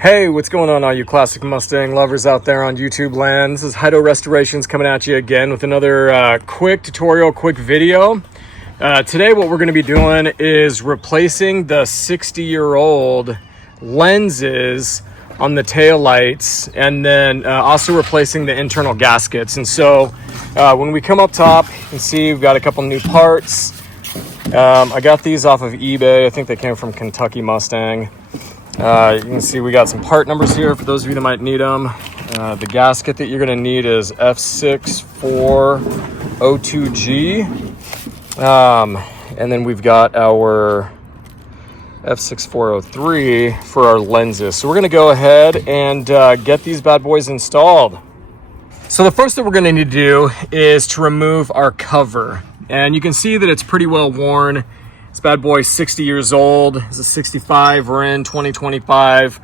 Hey, what's going on all you classic Mustang lovers out there on YouTube land? This is Heido Restorations coming at you again with another quick tutorial, quick video. Today what we're going to be doing is replacing the 60-year-old lenses on the tail lights, and then also replacing the internal gaskets. And so when we come up top, you can see we've got a couple new parts. I got these off of eBay. I think they came from Kentucky Mustang. You can see we got some part numbers here for those of you that might need them. The gasket that you're going to need is F6402G. And then we've got our F6403 for our lenses. So we're going to go ahead and get these bad boys installed. So the first thing we're going to need to do is to remove our cover. And you can see that it's pretty well worn. This bad boy is 60 years old. It's a 65. We're in 2025.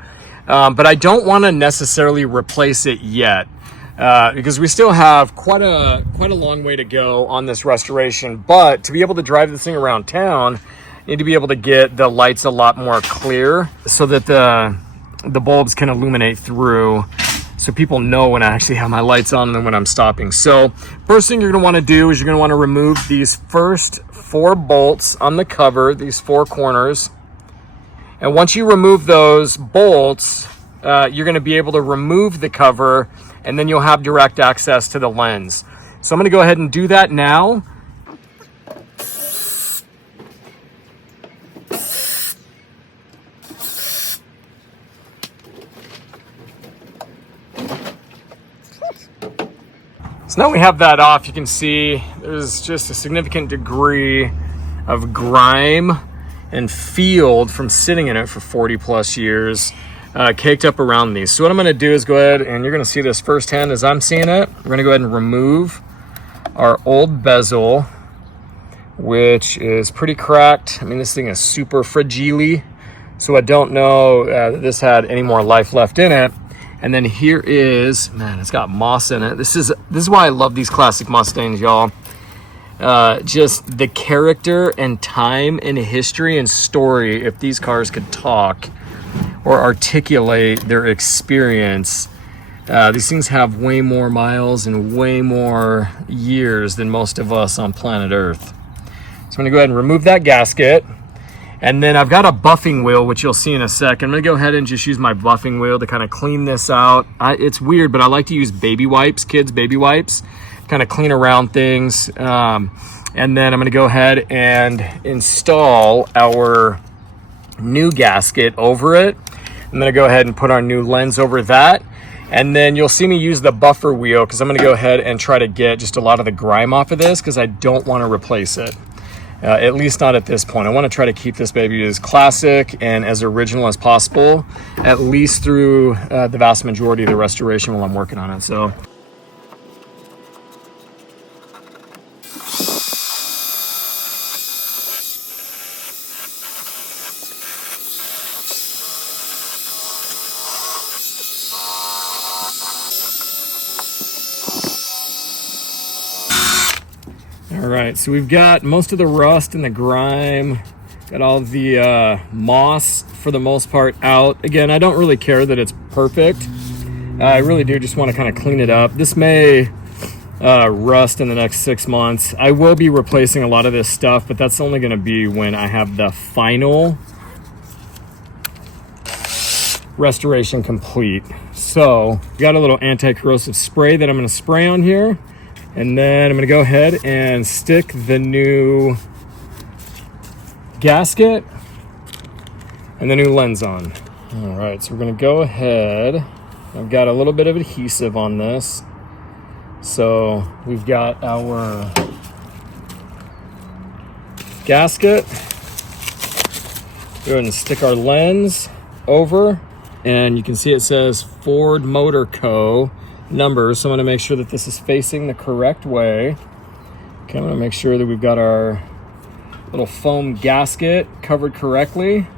But I don't want to necessarily replace it yet because we still have quite a long way to go on this restoration. But to be able to drive this thing around town, you need to be able to get the lights a lot more clear so that the bulbs can illuminate through, so people know when I actually have my lights on and when I'm stopping. So first thing you're going to want to do is you're going to want to remove these first 4 bolts on the cover, these 4 corners. And once you remove those bolts, you're going to be able to remove the cover, and then you'll have direct access to the lens. So I'm going to go ahead and do that now. So now we have that off, you can see there's just a significant degree of grime and field from sitting in it for 40 plus years caked up around these. So what I'm going to do is go ahead, and you're going to see this firsthand as I'm seeing it. We're going to go ahead and remove our old bezel, which is pretty cracked. I mean, this thing is super fragile, so I don't know that this had any more life left in it. And then here is, man, it's got moss in it. This is why I love these classic Mustangs, y'all. Just the character and time and history and story, if these cars could talk or articulate their experience. These things have way more miles and way more years than most of us on planet Earth. So I'm gonna go ahead and remove that gasket. And then I've got a buffing wheel, which you'll see in a sec. I'm gonna go ahead and just use my buffing wheel to kind of clean this out. It's weird, but I like to use baby wipes, kids' baby wipes, kind of clean around things. And then I'm gonna go ahead and install our new gasket over it. I'm gonna go ahead and put our new lens over that. And then you'll see me use the buffer wheel because I'm gonna go ahead and try to get just a lot of the grime off of this because I don't wanna replace it. At least not at this point. I want to try to keep this baby as classic and as original as possible, at least through the vast majority of the restoration while I'm working on it. So. All right, so we've got most of the rust and the grime, got all the moss for the most part out. Again, I don't really care that it's perfect. I really do just want to kind of clean it up. This may rust in the next 6 months. I will be replacing a lot of this stuff, but that's only going to be when I have the final restoration complete. So got a little anti-corrosive spray that I'm going to spray on here. And then I'm gonna go ahead and stick the new gasket and the new lens on. All right, so we're gonna go ahead. I've got a little bit of adhesive on this. So we've got our gasket. Go ahead and stick our lens over, and you can see it says Ford Motor Co. numbers, so I'm going to make sure that this is facing the correct way. Okay, I'm going to make sure that we've got our little foam gasket covered correctly.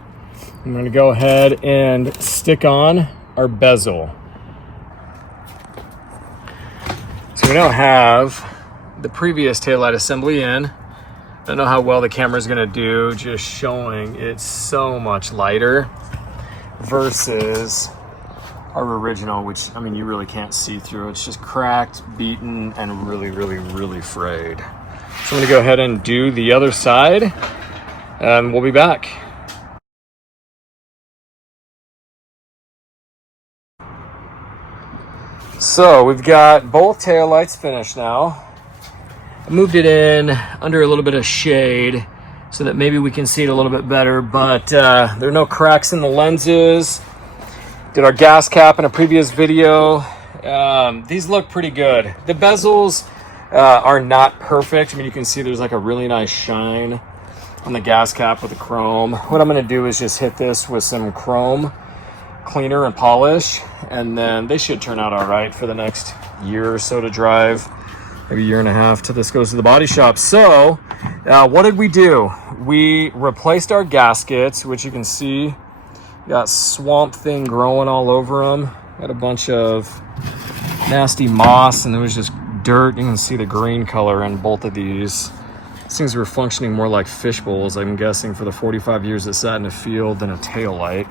I'm going to go ahead and stick on our bezel. So we now have the previous taillight assembly in. I don't know how well the camera is going to do just showing it's so much lighter versus our original, which, I mean, you really can't see through. It's just cracked, beaten, and really, really, really frayed. So I'm gonna go ahead and do the other side, and we'll be back. So we've got both taillights finished now. I moved it in under a little bit of shade so that maybe we can see it a little bit better, but there are no cracks in the lenses. Did our gas cap in a previous video. These look pretty good. The bezels are not perfect. I mean, you can see there's like a really nice shine on the gas cap with the chrome. What I'm gonna do is just hit this with some chrome cleaner and polish, and then they should turn out all right for the next year or so to drive, maybe a year and a half till this goes to the body shop. So what did we do? We replaced our gaskets, which you can see got swamp thing growing all over them. Got a bunch of nasty moss, and there was just dirt. You can see the green color in both of these. These things were functioning more like fish bowls, I'm guessing, for the 45 years it sat in a field than a tail light.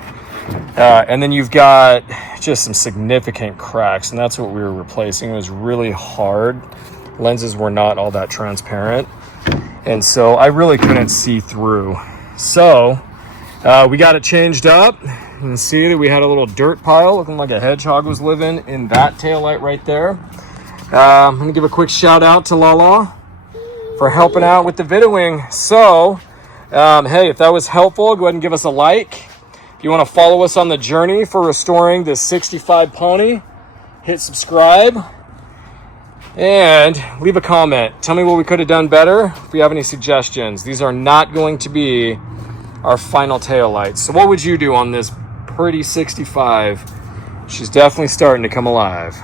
And then you've got just some significant cracks, and that's what we were replacing. It was really hard. Lenses were not all that transparent, and so I really couldn't see through. So we got it changed up. You can see that we had a little dirt pile looking like a hedgehog was living in that taillight right there. I'm gonna give a quick shout out to Lala for helping out with the videoing. So hey, if that was helpful, go ahead and give us a like. If you want to follow us on the journey for restoring this 65 pony, hit subscribe and leave a comment. Tell me what we could have done better. If you have any suggestions, these are not going to be our final tail lights. So what would you do on this pretty 65? She's definitely starting to come alive.